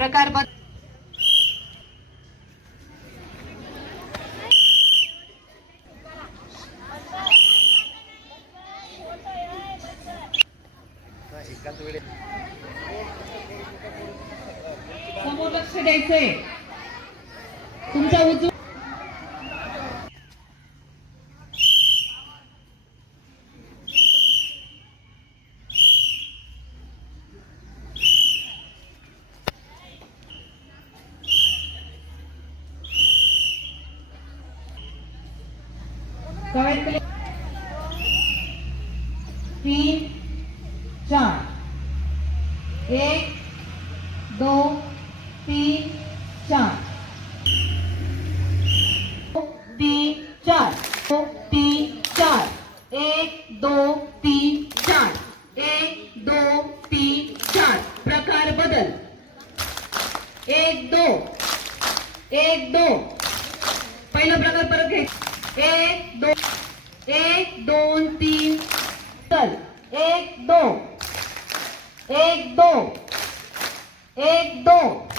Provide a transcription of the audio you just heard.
प्रकार समोर लक्ष द्यायचंय तुमच्या उजू तीन चार 1 2 3 4 3 4 3 4 1 2 3 4 1 2 3 4 प्रकार बदल 1 2 1 2 पहिला प्रकार परत घे 1 2 1 2 3 चल 1 2 1 2 1 2